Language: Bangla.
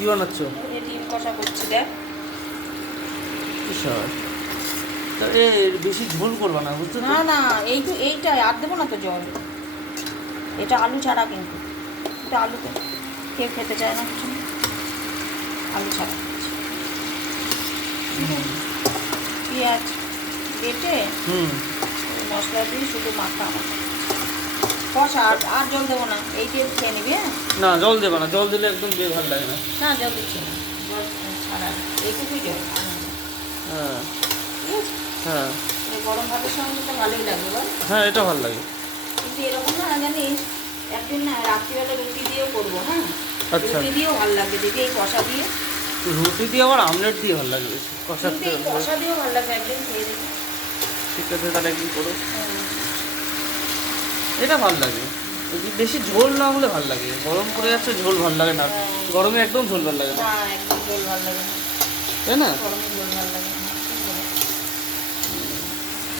কি বানাচ্ছ? এই ডিম কষা করছি দেখ। বেশি ঝোল করবা না, বুঝছো? না না, এইটাই আর দেবো না তো জল। এটা আলু ছাড়া কিন্তু, এটা আলুতে কেউ খেতে চায় না কিছু, আলু ছাড়া। পেঁয়াজ কেটে মশলা দিয়ে শুধু মাখা কষা, আর জল দেবো না, এই দিয়ে খেয়ে নিবি। হ্যাঁ না জল দেবা না, জল দিলে একদম বেশ ভালো লাগে না। না জল দিচ্ছি না, জল ছাড়া এইটুকুই জল। হ্যাঁ ঠিক আছে। হ্যাঁ এই গরম ভাতের সঙ্গে তো ভালোই লাগবে বল। হ্যাঁ, এটা ভালো লাগে। কিন্তু এরকম না জানিস, একদিন না রাত্রিবেলা রুটি দিয়েও করবো। হ্যাঁ আচ্ছা। রুটি দিয়েও ভালো লাগবে, দেখি এই কষা দিয়ে। রুটি দিয়ে আবার আমলেট দিয়ে ভালো লাগে বেশি, কষার কিন্তু এই কষা দিয়েও ভালো লাগবে, একদিন খেয়ে দেখি। ঠিক আছে, তাহলে একদিন করো। এটা ভালো লাগে, বেশি ঝোল না হলে ভালো লাগে। গরম করে যাচ্ছে, ঝোল ভালো লাগে না, গরমে একদম ঝোল ভালো লাগে না, না একদম ঝোল ভালো লাগে না, তাই না? গরমে ঝোল ভালো লাগে না।